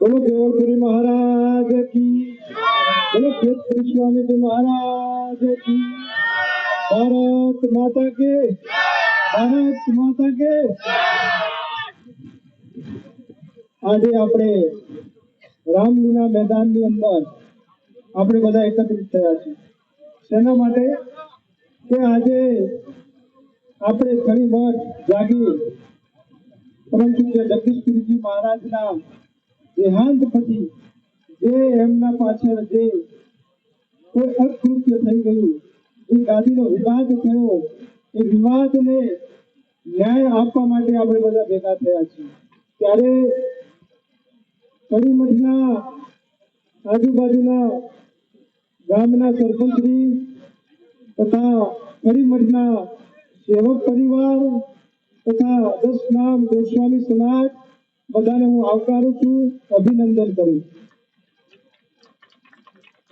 બોલો ગોળપુરી મહારાજ કી. બોલો ખેતપુરી સ્વામી મહારાજ કી. ભારત માતા કે? ભારત માતા કે? આજે આપણે રામલીલા મેદાનની અંદર આપણે બધા એકત્રિત થયા છીએ. શેના માટે? કે આજે આપણે ઘણી વાર જાગી પરંતુ જે જગદીશપુરીજી મહારાજના દેહાંત પછી જે એમના પાછળ જે કોઈ અકૃત્ય થઈ ગયું જે ગાદીનો વિવાદ થયો. એ વિવાદને ન્યાય આપવા માટે આપણે બધા ભેગા થયા છીએ. ત્યારે કડીમઠના આજુબાજુના ગામના સરપંચની તથા કડીમઠના સેવક પરિવાર તથા દસ નામ ગોસ્વામી સમાજ બધાને હું આવકારું છું, અભિનંદન કરું.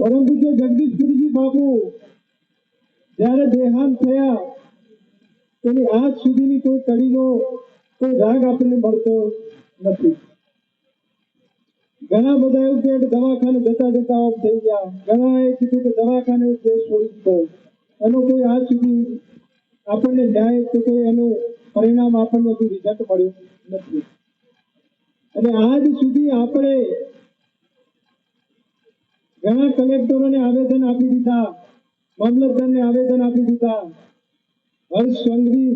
પરંતુ જો જગદીશપુરીજી બાપુ જયારે દેહાંત થયા તેની આજ સુધીની કોઈ કડીનો, કોઈ રાગ આપણને મળતો નથી. ઘણા બધા એવું કે દવાખાને જતા જતા ઓફ થઈ ગયા. ઘણા એ કીધું કે દવાખાને દેશ છોડી દીધો. એનો કોઈ આજ સુધી આપણને ન્યાય કે કોઈ એનું પરિણામ આપણને હજુ રિઝલ્ટ મળ્યું નથી. અને આજ સુધી આપણે ઘણા કલેક્ટરોને આવેદન આપી દીધા, મામલતદારને આવેદન આપી દીધા, હર્ષ સંઘવી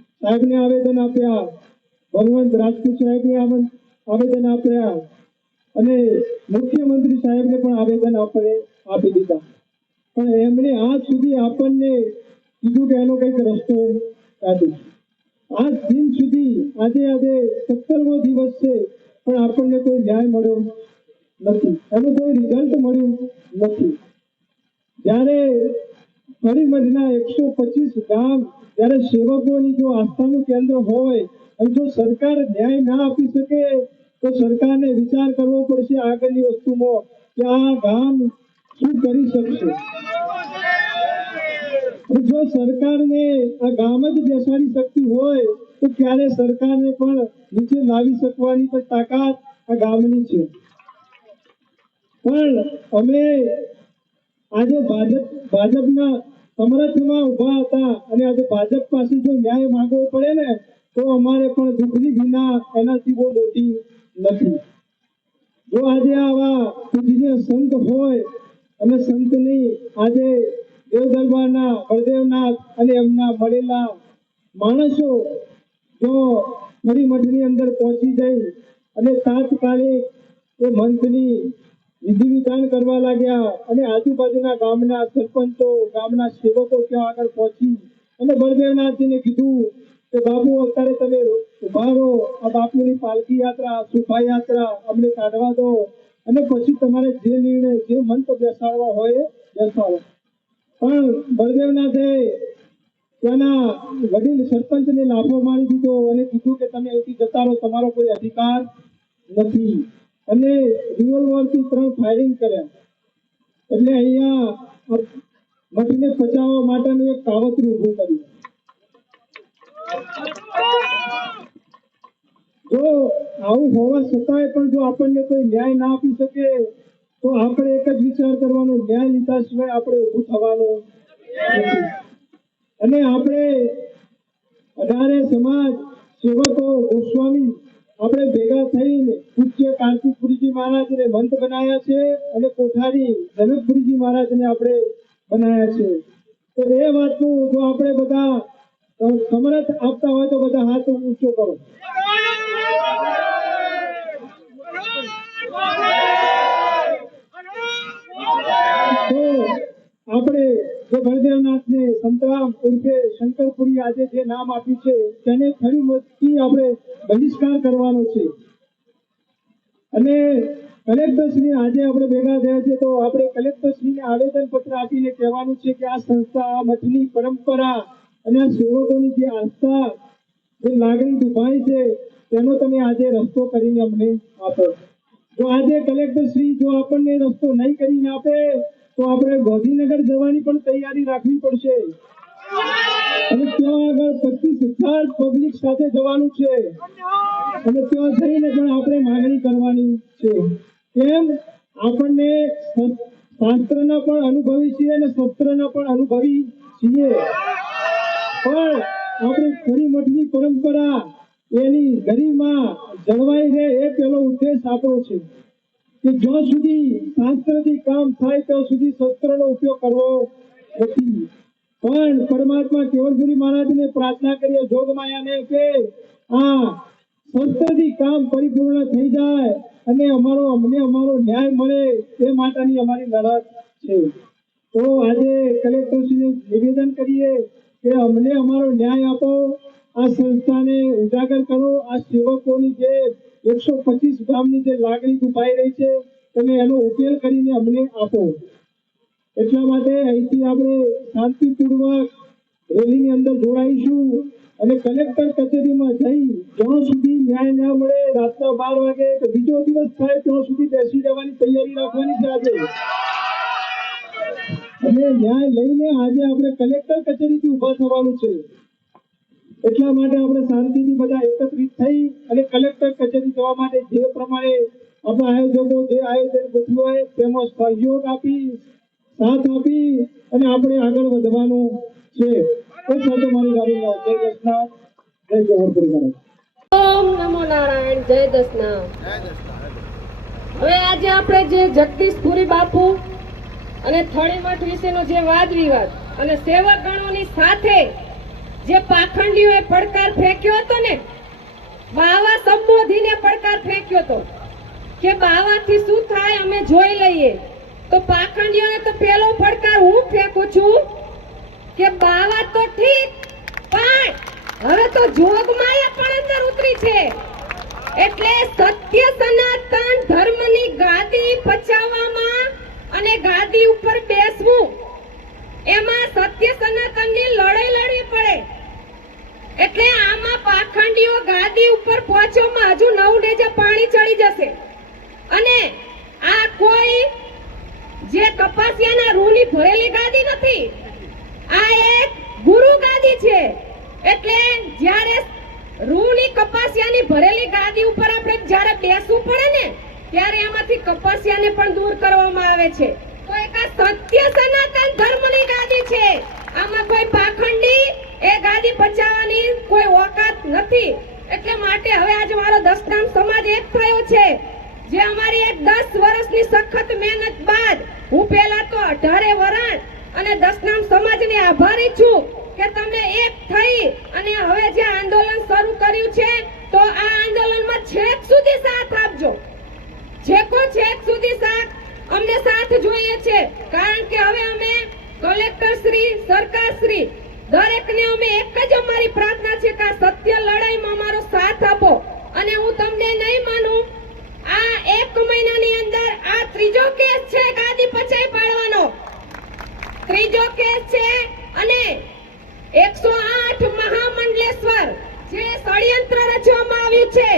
સાહેબને આવેદન આપ્યા, ભગવંત રાજપૂત સાહેબને આવેદન- આપ્યા અને મુખ્યમંત્રી સાહેબને પણ આવેદન આપણે આપી દીધા. પણ એમણે આજ સુધી આપણને કીધું કે એનો કંઈક રસ્તો કાઢ્યો આજ દિન સુધી આજે આજે સત્તરમો દિવસ છે, પણ આપણને કોઈ ન્યાય મળ્યો નથી. એનું કોઈ રિઝલ્ટ મળ્યું નથી. જ્યારે કડીમઠના એકસો પચીસ ગામ, જ્યારે સેવકોની જો આસ્થાનું કેન્દ્ર હોય, અને જો સરકાર ન્યાય ના આપી શકે, તો સરકારને વિચાર કરવો પડશે આગળની વસ્તુમાં કે આ ગામ શું કરી શકશે. જો સરકારને આ ગામ જ બેસાડી શકતી હોય, તો ક્યારે સરકારને પણ નીચે લાવી શકવાની પણ તાકાત આ ગામની છે? પણ અમે આજે ભાજપ, ભાજપના સમર્થમાં ઊભા હતા અને આજે ભાજપ પાસે જો ન્યાય માંગવો પડે ને, તો અમારે પણ દુઃખની વિના એનાથી બહુ મોટી નથી. જો આજે આવા સંત હોય, અને સંતની આજે દેવ દરબારના બળદેવનાથ અને એમના મળેલા માણસો જો મઠની અંદર પહોંચી જઈ અને તાત્કાલિક એ મંથની વિધિ વિધાન કરવા લાગ્યા અને આજુબાજુના ગામના સરપંચો, ગામના સેવકો ત્યાં આગળ પહોંચી અને બળદેવનાથજીને કીધું કે, બાપુ, અત્યારે તમે ઊભા રહો, આ બાપુની પાલકી યાત્રા શોભાયાત્રા અમને કાઢવા દો અને પછી તમારે જે નિર્ણય, જે મંત્ર બેસાડવા હોય બેસાડો. પણ બળદેવનાથે ત્યાંના વડીલ સરપંચને લાફો મારી દીધો અને કીધું કે તમે અહીંથી જતા રહો, તમારો કોઈ અધિકાર નથી. અને રિવોલ્વરથી ત્રણ ફાયરિંગ કર્યા. એટલે અહીંયા મઠને બચાવવા માટેનું એક કાવતરું ઊભું કર્યું. જો આવું હોવા છતાંય પણ જો આપણને કોઈ ન્યાય ના આપી શકે તો આપણે એક જ વિચાર કરવાનો ન્યાય લીધા સિવાય આપણે ઊભું થવાનું. અને આપણે અઢારે સમાજ સેવકો ગોસ્વામી, આપણે ભેગા થઈને પૂજ્ય કાંતિપુરીજી મહારાજને મંત બનાવ્યા છે અને કોઠારી જનકપુરીજી મહારાજને આપણે બનાવ્યા છે. તો એ વાતનું જો આપણે બધા સમરથ આપતા હોય તો બધા હાથ ઊંચો કરો. આપણે જે સંતરામ ઉર્ફે શંકરપુરી આજે જે નામ આપ્યું છે, તેને ફરી મતથી આપણે બહિષ્કાર કરવાનો છે. અને કલેક્ટરશ્રી આજે આપણે ભેગા થયા છે, તો આપણે કલેક્ટરશ્રીને આવેદન પત્ર આપીને કહેવાનું છે કે આ સંસ્થા, આ મઠની પરંપરા અને આ સેવકોની જે આસ્થા, જે લાગણી દુભાઈ છે, તેનો તમે આજે રસ્તો કરીને અમને આપો. જો આજે કલેક્ટર શ્રી જો આપણને રસ્તો નહીં કરીને આપે તો આપણે ગાંધીનગર જવાની પણ તૈયારી રાખવી પડશે. અને ત્યાં આગળ પચીસ હજાર પબ્લિક સાથે જવાનું છે. અને ત્યાં જઈને પણ આપણે માંગણી કરવાની છે. કેમ? આપણને શાસ્ત્રના પણ અનુભવી છીએ અને શસ્ત્રના પણ અનુભવી છીએ. પણ આપણી ખરી મઠની પરંપરા એની ગરિમા જળવાઈ રહે એ પેલો ઉદ્દેશ આપણો છે. કે જ્યાં સુધી શાસ્ત્રથી કામ થાય ત્યાં સુધી શસ્ત્રનો ઉપયોગ કરવો નથી. પણ પરમાત્મા કેવલપુરી મહારાજને પ્રાર્થના કરીએ જોગમાયાને કે આ શસ્ત્રથી કામ પરિપૂર્ણ થઈ જાય અને અમારો, અમને અમારો ન્યાય મળે એ માટેની અમારી લડત છે. તો આજે કલેક્ટરશ્રીને નિવેદન કરીએ કે અમને અમારો ન્યાય આપો આ સંસ્થાને ઉજાગર કરો. આ સેવકોની જે એકસો પચીસ ગામની જે લાગણી દુભાઈ રહી છે, તમે એનો ઉકેલ કરીને અમને આપો. એટલા માટે અહીંથી આપણે શાંતિપૂર્વક રેલીની અંદર જોડાઈશું અને કલેક્ટર કચેરીમાં જઈ જ્યાં સુધી ન્યાય ના મળે રાતના બાર વાગે કે બીજો દિવસ થાય ત્યાં સુધી બેસી રહેવાની તૈયારી રાખવાની છે આજે. અને ન્યાય લઈને આજે આપણે કલેક્ટર કચેરીથી ઊભા થવાનું છે. એટલા માટે આપણે શાંતિથી બધા એકત્રિત થઈ અને કલેક્ટર કચેરી જવા માટે જે પ્રમાણે આપણા આયોજકો, જે આયોજન ગોઠવ્યું હોય તેમાં સહયોગ આપી, સાથ આપી અને આપણે આગળ વધવાનું છે. એ સાથે મારી ગાડી જય કૃષ્ણ જય ગોવર્ધન ગણેશ નમો નારાયણ, જય દસના હવે આજે આપણે જે જગદીશપુરી બાપુ અને થળીમઠ વિશેનો જે વાદ વિવાદ અને સેવક ગણોની સાથે જે પાખંડીઓએ પડકાર ફેંક્યો હતો ને, બાવા સંબોધીને પડકાર ફેંક્યો હતો કે બાવાથી શું થાય અમે જોઈ લઈએ. તો પાખંડીઓને તો પેલો પડકાર હું ફેંકું છું? કે બાવા તો ઠીક, પણ હવે તો જોગમાયા પણ અંદર ઉતરી છે. એટલે સત્ય સનાતન ધર્મની ગાદી પચાવવામાં અને ગાદી ઉપર બેસવું, એમાં સત્ય સનાતનની લડાઈ લડવી પડે. એટલે આમાં પાખંડીઓ ગાદી ઉપર પહોંચવામાં હજુ નવ ડેજે પાણી ચડી જશે. અને આ કોઈ જે કપાસિયાના રૂની ભરેલી ગાદી નથી, આ એક ગુરુ ગાદી છે. એટલે જ્યારે રૂની કપાસિયાની ભરેલી ગાદી ઉપર આપણે જ્યારે બેસવું પડે ને, ત્યારે એમાંથી કપાસિયાને પણ દૂર કરવામાં આવે છે. તો એક આ સત્ય સનાતન ધર્મની ગાદી છે. આમાં કોઈ પાખંડી એ ગાદી પચાવવાની કોઈ ઓકાત નથી. એટલે માટે હવે આજે મારો દસનામ સમાજ એક થયો છે. જે અમારી એક દસ વર્ષની સખત મહેનત બાદ હું પહેલા તો અઢારે વરાણ અને દસનામ સમાજની આભારી છું કે તમે એક થઈ અને હવે જે આંદોલન શરૂ કર્યું છે, તો આ આંદોલનમાં છેક સુધી સાથ આપજો. છેકો છેક સુધી સાથ અમને સાથ જોઈએ છે. કારણ કે હવે અમે કલેક્ટર શ્રી સરકાર શ્રી દરેકને અમે એક જ અમારી પ્રાર્થના છે કે આ સત્ય લડાઈમાં અમારો સાથ આપો. અને હું તમને નહીં માનું, આ એક મહિનાની અંદર આ ત્રીજો કેસ છે ગાદી પચાઈ પાડવાનો. ત્રીજો કેસ છે અને 108 મહામંડલેશ્વર, જે ષડયંત્ર રચવામાં આવ્યું છે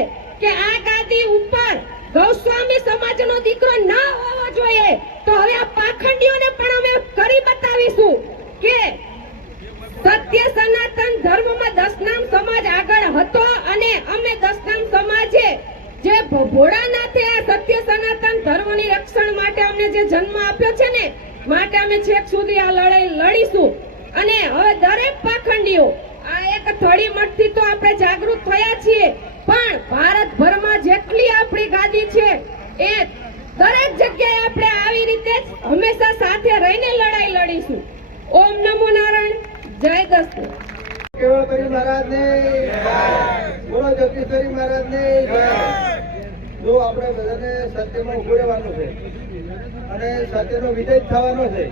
કે આ ગાદી ઉપર ગૌસ્વામી સમાજનો દીકરો ન હોવો જોઈએ. તો હવે આ પાખંડીઓને પણ અમે કરી બતાવીશું કે સત્ય સનાતન ધર્મમાં દસનામ સમાજ આગળ હતો અને અમે દસનામ સમાજે જે ભોળાનાથે આ સત્ય સનાતન ધર્મની રક્ષણ માટે અમને જે જન્મ આપ્યો છે ને, માટે અમે છેક સુધી આ લડાઈ લડીશું. અને હવે દરેક પાખંડીઓ, આ એક થળી મઠથી તો આપણે જાગૃત થયા છીએ, પણ ભારતભરમાં જેટલી આપણી ગાદી છે, એ દરેક જગ્યાએ આપણે આવી રીતે હંમેશા સાથે રહીને લડાઈ લડીશું. ઓમ નમો નારાયણ. જય દસ્તુ કેવળપરી મહારાજને? બોલો જગદીશ્વરી મહારાજને. જો આપણે બધાને સત્યમાં ઉભું રહેવાનું છે અને સત્યનો વિજય જ થવાનો છે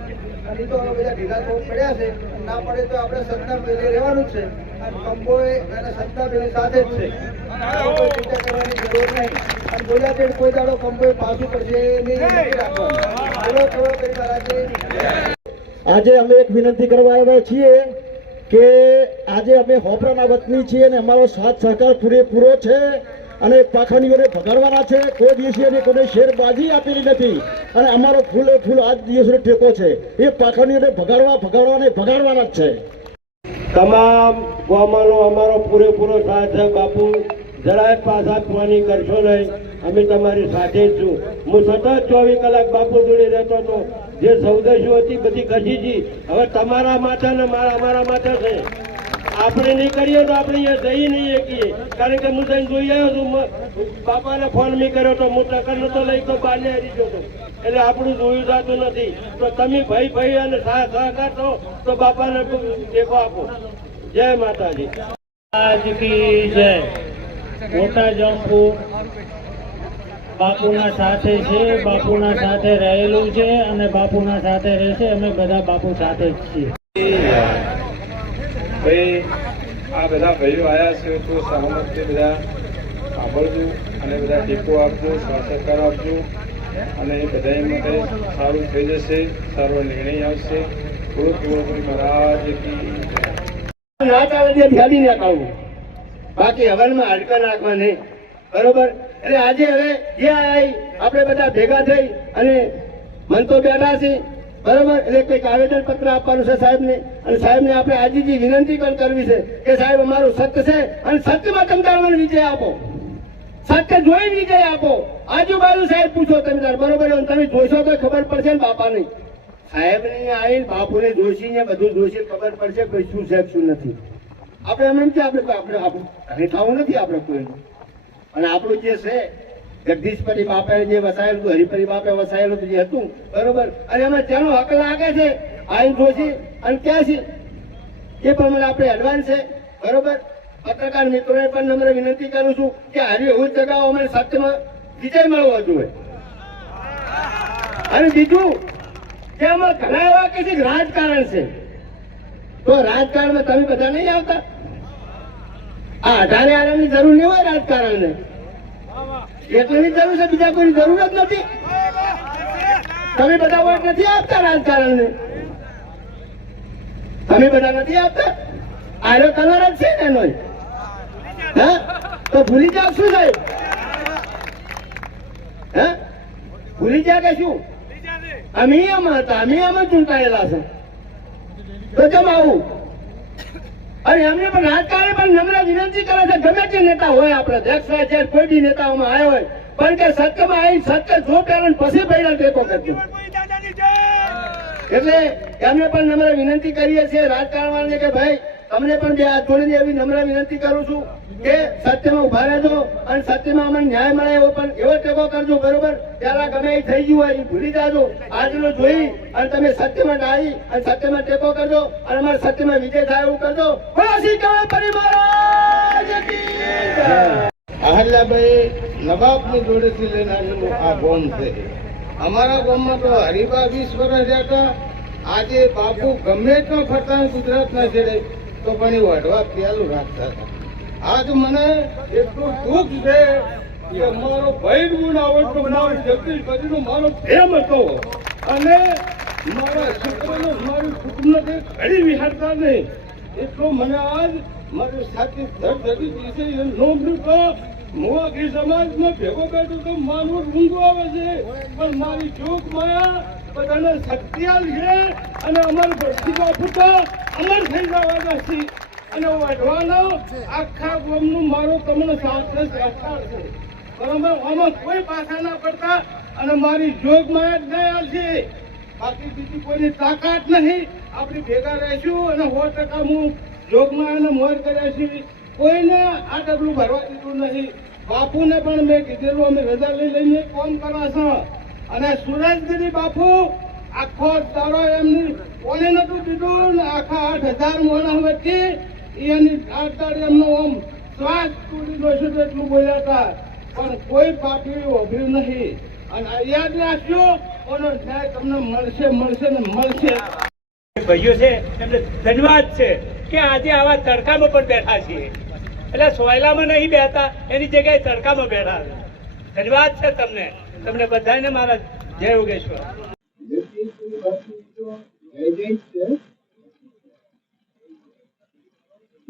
અને તો હવે બધા ઢીલા થોડ પડ્યા છે ના પડે તો આપણે સત્તા પેલે રહેવાનું જ છે અને કંબોય અને સત્તા પેલી સાથે જ છે. ચિંતા કરવાની જરૂર નહીં. અને બોલ્યા તે કોઈ દાડો કંબોય પાછું પડશે નહીં. રાખવાનું બોલો કેવળપરી મહારાજને આજે અમે એક વિનંતી કરવા આવ્યા છીએ કે આજે અમે હોપરાના વતની છીએ અને અમારો સાથ સહકાર પૂરેપૂરો છે અને પાખંડીઓને ભગાડવાના છે. કોઈ દિવસે અમે કોઈને શેરબાજી આપેલી નથી અને અમારો ફૂલે ફૂલ આજ દિવસનો ટેકો છે. એ પાખંડીઓને ભગાડવા ભગાડવા અને ભગાડવાના જ છે. તમામ ગોમાનો અમારો પૂરેપૂરો સાથ છે, બાપુ. જરાય પાછા થવાની કરશો નહીં. અમે તમારી સાથે છું. હું સતત ચોવીસ કલાક બાપુ જોડે રહેતો હતો. જે સૌદેશો હતી બધી ખસી જી. હવે તમારા માથા ને મારા અમારા માથા છે. આપણે નહીં કરીએ તો આપણે અહીંયા જઈ નહીં શકીએ. કારણ કે હું તને જોઈ આવ્યો છું બાપાને ફોન મી કર્યો તો હું ટકર નતો લઈ તો બાને હરી ગયો હતો. એટલે આપણું જોયું જાતું નથી. તો તમે ભાઈ ભાઈ અને સહ સહકાર છો તો બાપાને ટેકો આપો. જય માતાજી. જય. મોટા જંપુ બાપુના સાથે છે બાપુના સાથે રહેલું છે અને બાપુના સાથે રહેશે અમે બધા બાપુ સાથે જ છીએ. ભાઈ આ બધા ભાઈઓ આવ્યા છે તો સહમતથી બધા. સાંભળજો અને બધા ટેકો આપજો સહકાર આપજો. અને એ બધા માટે સારું થઈ જશે સારો નિર્ણય આવશે. થોડું થોડું મહારાજ કી ના ચાલે ત્યાં ધ્યાની ના ખાવું બાકી હવનમાં હાડકા નાખવા નહીં બરોબર? એટલે આજે હવે જે આપણે બધા ભેગા થઈ અને મન તો બેઠા છે, બરોબર? એટલે કંઈક આવેદન પત્ર આપવાનું છે સાહેબને. અને સાહેબને આપણે આજીજી વિનંતી પણ કરવી છે કે સાહેબ, અમારું સત્ય છે અને સત્યમાં તાર વિજય આપો. સત્ય જોઈ વિજય આપો. આજુબાજુ સાહેબ પૂછો તમે તાર, બરોબર? તમે જોશો તો ખબર પડશે ને બાપા નહીં સાહેબ ને આવીને બાપુને જોશી ને બધું જોશી, ખબર પડશે કોઈ શું છે, શું નથી. આપણે એમ કે આપણે આપણે આપણું થવું નથી આપણે કોઈ અને આપણું જે છે જગદીશપરી બાપે જે વસાયેલું હતું, હરિપરી બાપે વસાયેલું જે હતું, બરોબર? અને એમાં જેનો હક લાગે છે. આઈન જોશી અને ક્યાં છે? એ પ્રમાણે આપણે એડવાન્સ છે, બરોબર? પત્રકાર મિત્રોને પણ નમ્ર વિનંતી કરું છું કે હારી એવું જગાઓ અમારે સત્યમાં વિજય મળવો જોઈએ. અને બીજું, કે આમાં ઘણા એવા કે રાજકારણ છે. તો રાજકારણમાં તમે બધા નહીં આવતા? આ અઢારે આરામની જરૂર નહીં હોય રાજકારણને. એટલીની જરૂર છે, બીજા કોઈની જરૂર જ નથી. તમે બધા વોટ નથી આપતા રાજકારણને. તમે બધા નથી આપતા? આનો કલર જ છે ને એનો. હા? તો ભૂલી જાવ શું સાહેબ હે? ભૂલી જાય કે શું? અમે એમાં હતા, અમે જ ચૂંટાયેલા છે. તો કેમ આવું. અને એમને પણ રાજકારણ પણ નમ્ર વિનંતી કરે છે. ગમે તે નેતા હોય આપણે. એક્સ વાય ઝેડ કોઈ બી નેતાઓમાં આવ્યો હોય. પણ કે સત્યમાં આવી સત્ય જો પહેલા પછી પહેલા ટેકો કરજો. એટલે એમને પણ નમ્ર વિનંતી કરીએ છીએ રાજકારણ વાળાને કે ભાઈ, તમને પણ બે હાથ જોડીને એવી નમ્ર વિનંતી કરું છું. કે સત્યમાં ઊભા રહેજો અને સત્યમાં અમને ન્યાય મળે એવો પણ એવો ટેકો કરજો, બરોબર? ત્યારે ગમે એ થઈ ગયું હોય એ ભૂલી જાજો. આજનો જોઈ અને તમે સત્યમાં ડાળી અને સત્યમાં ટેકો કરજો અને અમારે સત્યમાં વિજય થાય એવું કરજો. અહલ્યાભાઈ નવાબની જોડેથી લઈને આવેલું આ ગોમ છે. અમારા ગામમાં તો હરિભા વીસ વર્ષ રહેતા હતા. આજે બાપુ ગમે તો ફરતા ગુજરાત ગુજરાતના છેડે, તો પણ એ વઢવા પેલું રાખતા હતા. આજ મને એટલું દુઃખ છે કે મારો ભાઈ ગુણ આવડતો મારો જગદીશભાઈ નો મારો પ્રેમ હતો. અને મારા છોકરાનો મારું કુટુંબ તે ઘડી વિહારતા નહીં. એટલો મને આજ મારી સાચી ધરધરી દિવસે નોંધ્યું તો મોગી સમાજમાં ભેગો બેઠો તો માનવું ઊંઘું આવે છે. પણ મારી જોક માયા બધાને સત્યાલ છે. અને અમાર ભરતી બાપુ તો અમર થઈ જવાના છે. અને વઢવાનો આખા ગામનું મારો તમને સાથે સહકાર છે. બરાબર? આમાં કોઈ પાછા ના પડતા અને મારી જોગ માયા જ દયા છે. બાકી બીજી કોઈની તાકાત નહીં. આપણે ભેગા રહીશું અને સો ટકા હું જોગમાં અને મોર કર્યા છીએ. કોઈને આ ડબલું ભરવા દીધું નહીં. બાપુને પણ મેં કીધેલું, અમે રજા લઈ લઈને કોમ કરવા છો. અને સુરેશગીરી બાપુ આખો દાડો એમની કોને નતું દીધું? આખા આઠ હજાર મોણા વચ્ચે એની આઠ એમનો આમ શ્વાસ તૂટી ગયો છે એટલું બોલ્યા હતા. પણ કોઈ પાપી ઓભર્યું નહીં. અને યાદ રાખજો ઓનો ન્યાય તમને મળશે મળશે ને મળશે. ભાઈઓ છે એમને ધન્યવાદ છે કે આજે આવા તડકામાં પણ બેઠા છીએ. એટલે સોયલામાં નહીં બેઠા એની જગ્યાએ તડકામાં બેઠા છે. ધન્યવાદ છે તમને. તમને બધાને મારા જય યોગેશ્વર.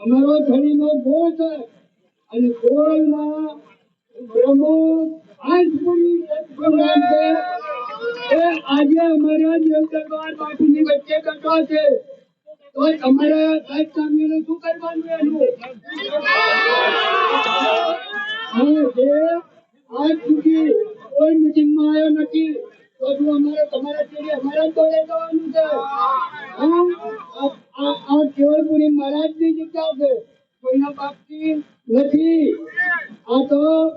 અમારો થળીનો ગોળ છે અને ગોળના પ્રમુખ આજે અમારા દેવ બાપુની વચ્ચે કરતો છે. તો અમારા સાહેબ સામે શું કરવાનું એનું? હા, જે આજ સુધી કોઈ મિટિંગમાં આવ્યો નથી, તો અમારે તમારા ચેડે અમારા જોડે જવાનું છે? આ- કેવલપુરી મહારાજની જગ્યા છે. કોઈના બાપની નથી. આ તો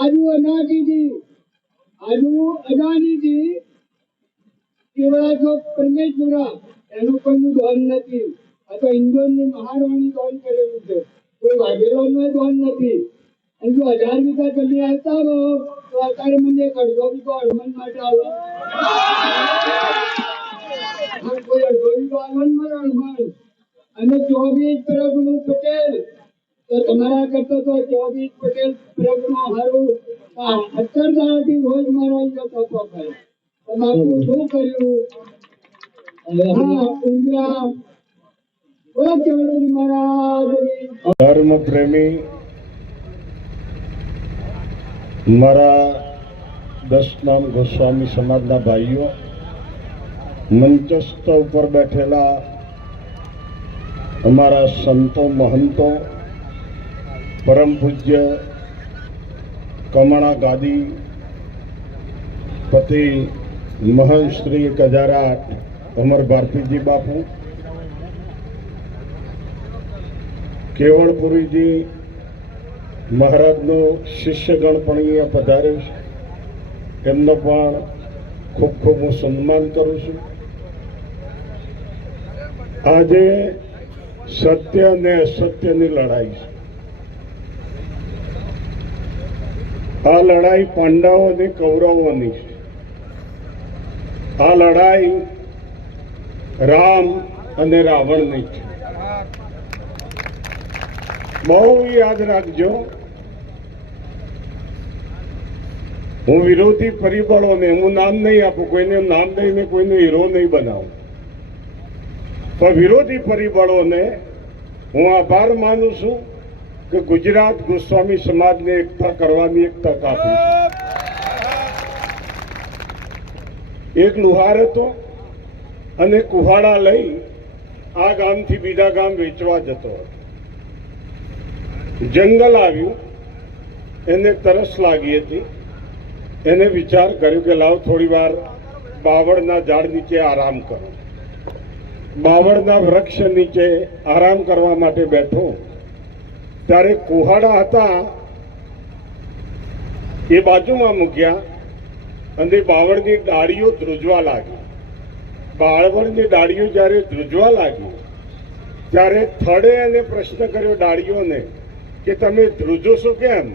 આજુ અનાજીજી. આજુ અદાનીજી કેવડા તો પરમેશ્વરા. એનું કોઈનું ધન નથી. આ તો ઇન્દોરની મહારાણી ધન કરેલું છે. કોઈ વાઘેરોનું ધન નથી. અને જો હજાર વીઘા જલ્દી આવતા રહો તો અત્યારે મને એક અડધો હનુમાન માટે આવો. અને ચોવીસ પ્રભુ પટેલ તો તમારા કરતા તો ચોવીસ પટેલ પ્રભુ હારું અત્યારથી રોજ મારા હતો ભાઈ તમારું શું કર્યું ધર્મ પ્રેમી મારા દસ નામ ગોસ્વામી સમાજના ભાઈઓ મંચસ્થ ઉપર બેઠેલા અમારા સંતો, મહંતો, પરમ પૂજ્ય કમણા ગાદી, પતિ મહંત શ્રી કજારા અમર ભારતીજી બાપુ, કેવળપુરીજી મહારાજનો શિષ્યગણ પણ અહીંયા પધાર્યો છે. એમનો પણ ખૂબ ખૂબ હું સન્માન કરું છું. આજે સત્ય અને અસત્યની લડાઈ છે. આ લડાઈ પાંડવો અને કૌરવોની છે. આ લડાઈ રામ અને રાવણની છે. બહુ યાદ રાખજો, હું વિરોધી પરિબળોને, હું નામ નહીં આપું, કોઈને નામ દઈને કોઈને હીરો નહીં બનાવું. પણ વિરોધી પરિબળોને હું આભાર માનું છું કે ગુજરાત ગોસ્વામી સમાજને એકતા કરવાની એક તક આપી એક લુહાર હતો અને કુહાડા લઈ આ ગામથી બીજા ગામ વેચવા જતો હતો. જંગલ આવ્યું, એને તરસ લાગી હતી. એને વિચાર કર્યો કે લાવ થોડી વાર બાવળના ઝાડ નીચે આરામ કરો. બાવળના વૃક્ષ નીચે આરામ કરવા માટે બેઠો. ત્યારે કુહાડા હતા. એ બાજુમાં મૂક્યા અને બાવળની ડાળીઓ ધ્રુજવા લાગી. બાળવણની ડાળીઓ જ્યારે ધ્રુજવા લાગી, ત્યારે થડે એને પ્રશ્ન કર્યો ડાળીઓને કે તમે ધ્રુજો છો કેમ?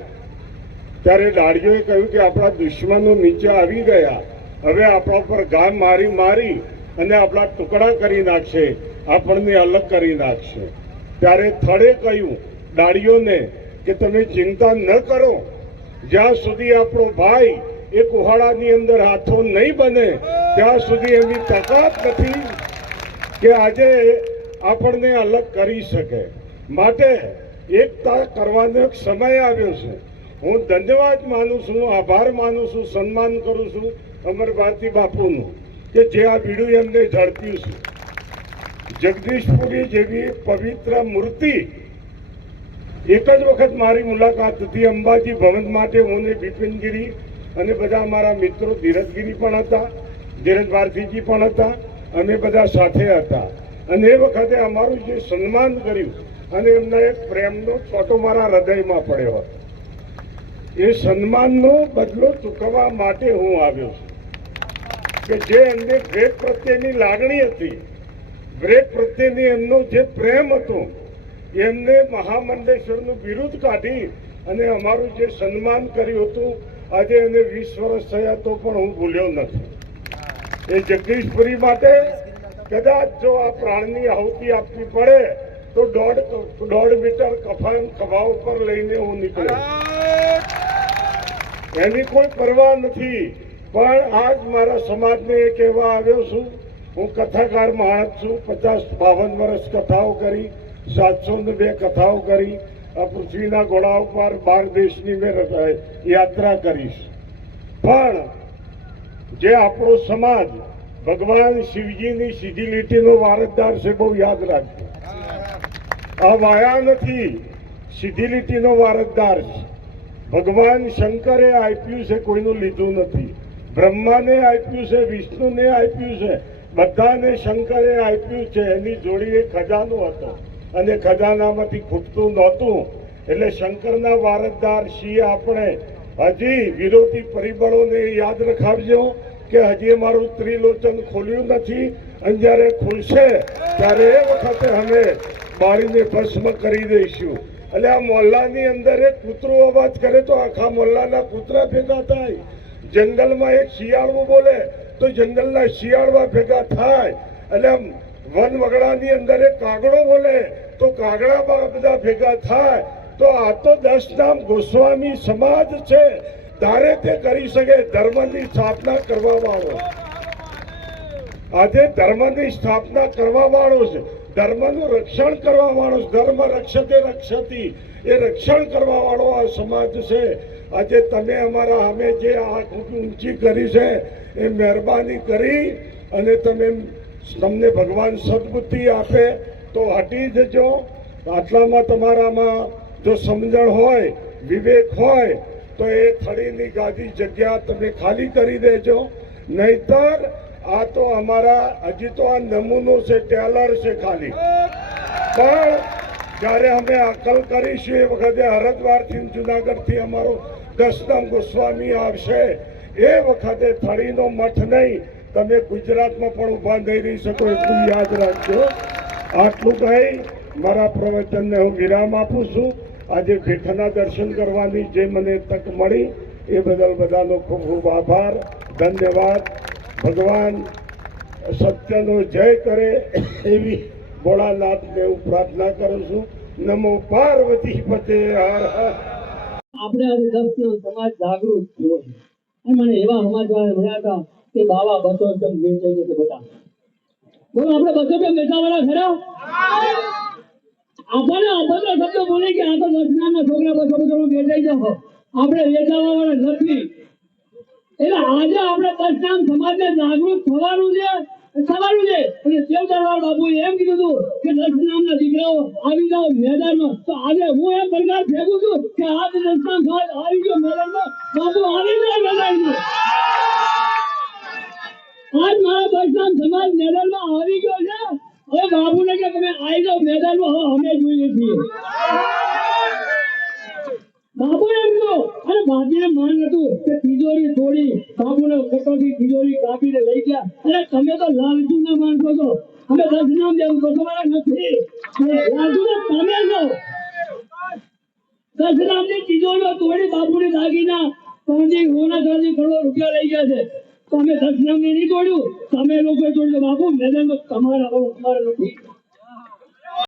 ત્યારે ડાળીઓએ કહ્યું કે આપણા દુશ્મનો નીચે આવી ગયા. હવે આપણા પર ગામ મારી મારી અને આપણા ટુકડા કરી નાખશે, આપણને અલગ કરી નાખશે. ત્યારે થળે કહ્યું ડાળીઓને કે તમે ચિંતા ન કરો. જ્યાં સુધી આપણો ભાઈ એ કુહાડાની અંદર હાથો નહીં બને, ત્યાં સુધી એમની તાકાત નથી કે આજે આપણને અલગ કરી શકે. માટે એકતા કરવાનો સમય આવ્યો છે. હું ધન્યવાદ માનું છું, આભાર માનું છું, સન્માન કરું છું અમર ભારતી બાપુનું. કે જે આ બીડું એમને ઝડપ્યું છે જગદીશપુરી જેવી પવિત્ર મૂર્તિ એક જ વખત મારી મુલાકાત હતી અંબાજી ભવન માટે હું ને બિપિનગીરી અને બધા મારા મિત્રો ધીરજગીરી પણ હતા ધીરજ ભારતીજી પણ હતા, અમે બધા સાથે હતા. અને એ વખતે અમારું જે સન્માન કર્યું અને એમના એક પ્રેમનો ફોટો મારા હૃદયમાં પડ્યો હતો. એ સન્માનનો બદલો ચૂકવવા માટે હું આવ્યો છું. કે જે એમને બ્રેક પ્રત્યેની લાગણી હતી બ્રેક પ્રત્યેની એમનો જે પ્રેમ હતો એમને મહામંડેશ્વરનું બિરુદ કાઢી અને અમારું જે સન્માન કર્યું હતું આજે એને વીસ વર્ષ થયા તો પણ હું ભૂલ્યો નથી. એ જગદીશપુરી માટે કદાચ જો આ પ્રાણની આહુતિ આપવી પડે તો દોઢ દોઢ મીટર કફાન ખભા ઉપર લઈને હું નીકળ્યો. એની કોઈ પરવા નથી. પણ આજ મારા સમાજને એ કહેવા આવ્યો છું, હું કથાકાર માણસ છું, પચાસ બાવન વર્ષ કથાઓ કરી સાતસો ને બે કથાઓ કરી, આ પૃથ્વીના ઘોડા ઉપર બાર દેશની મેં યાત્રા કરીશ. પણ જે આપણો સમાજ ભગવાન શિવજીની સીધી લીટીનો વારસદાર છે, બહુ યાદ રાખજો. આ વાયા નથી, સીધી લીટીનો વારસદાર છે. ભગવાન શંકરે આપ્યું છે, કોઈનું લીધું નથી. બ્રહ્માને આપ્યું છે, વિષ્ણુને આપ્યું છે, બધાને શંકરે આપ્યું છે. એની જોડી એ ખજાનો હતો. અને ખજાનામાંથી ખૂટતું નહોતું. એટલે શંકરના વારસદાર છીએ આપણે હજી વિરોધી પરિબળોને યાદ રખાવજો કે હજી મારું ત્રિલોચન ખોલ્યું નથી. અને જ્યારે ખુલશે, ત્યારે એ વખતે અમે બાળીને ભસ્મ કરી દઈશું. એટલે આ મોહલ્લાની અંદર એક કૂતરો અવાજ કરે તો આખા મોહલ્લાના કૂતરા ભેગા થાય. જંગલમાં એક શિયાળવું બોલે, તો જંગલના શિયાળવા ભેગા થાય. એટલે વન વગડાની અંદર એક કાગડો બોલે, તો કાગડામાં બધા ભેગા થાય. તો આ તો દસ નામ ગોસ્વામી સમાજ છે. તારે તે કરી શકે, ધર્મની સ્થાપના કરવા વાળો આજે ધર્મની સ્થાપના કરવા વાળો છે. ધર્મનું રક્ષણ કરવા વાળો ધર્મ રક્ષતે રક્ષતી. એ રક્ષણ કરવા વાળો આ સમાજ છે. આજે તમે અમારા સામે જે આંખ ઊંચી કરી છે, એ મહેરબાની કરી અને તમે તમને ભગવાન સદબુદ્ધિ આપે તો હટી જજો. આટલામાં તમારામાં જો સમજણ હોય, વિવેક હોય, તો એ થળીની ગાદી જગ્યા તમે ખાલી કરી દેજો. નહીતર આ તો અમારા, હજી તો આ નમૂનો છે ટેલર છે ખાલી. પણ જ્યારે અમે અકલ કરીશું એ વખતે હરદ્વારથી જુનાગઢથી અમારો દસનામ ગોસ્વામી આવશે. એ વખતે થળીનો મઠ નહીં, તમે ગુજરાતમાં પણ ઊભા નહીં રહી શકો એટલું યાદ રાખજો. આટલું કહી મારા પ્રવચનને હું વિરામ આપું છું. આજે ભેઠના દર્શન કરવાની જે મને તક મળી, એ બદલ બધાનો ખૂબ ખૂબ આભાર. ધન્યવાદ. ભગવાન સત્યનો જય કરે એવી ભોળાનાથને હું પ્રાર્થના કરું છું. નમો પાર્વતી પતે હર હર. આપણે દસનો સમાજ જાગૃત થયો અને મને એવા સમાચાર મળ્યા હતા કે બાવા બસો રૂપિયા વેચાઈ જશે બધા. બોલો, આપણે બસો રૂપિયા વેચાવાળા ખરા? આપણને અભદ્ર શબ્દો બોલે કે આ તો દસનાના છોકરા બસો બસો વેચાઈ જશો. આપણે વેચાવા વાળા નથી. એટલે આજે આપણે સમાજ સમાજને જાગૃત થવાનું છે. થવાનું છે. અને સેવદારવાળ બાબુએ એમ કીધું હતું કે દસનામના દીકરાઓ આવી જાઓ મેદાનમાં. તો આજે હું એમ પ્રકાર ફેંકું છું કે આજ દસનામ સમાજ આવી ગયો મેદાનમાં. બાબુ આવી જાય મેદાનમાં. આજ મારા દસનામ સમાજ મેદાનમાં આવી ગયો છે. કે તમે આવી જાઓ મેદાનમાં. હવે અમે જોઈએ છીએ. બાબુ એમ અને બાપીને માન હતું કે તિજોરી બાબુને ગયા. અરે તમે તો ના માણસો છો અમે દસ નામ દેવ બસવાળા નથી. લાલચુ તો તમે છો. તોડી બાબુની નહીં તોડ્યું? તમે લોકોએ તોડ્યું. બાબુ મેદાનમાં તમારા અમારા નથી.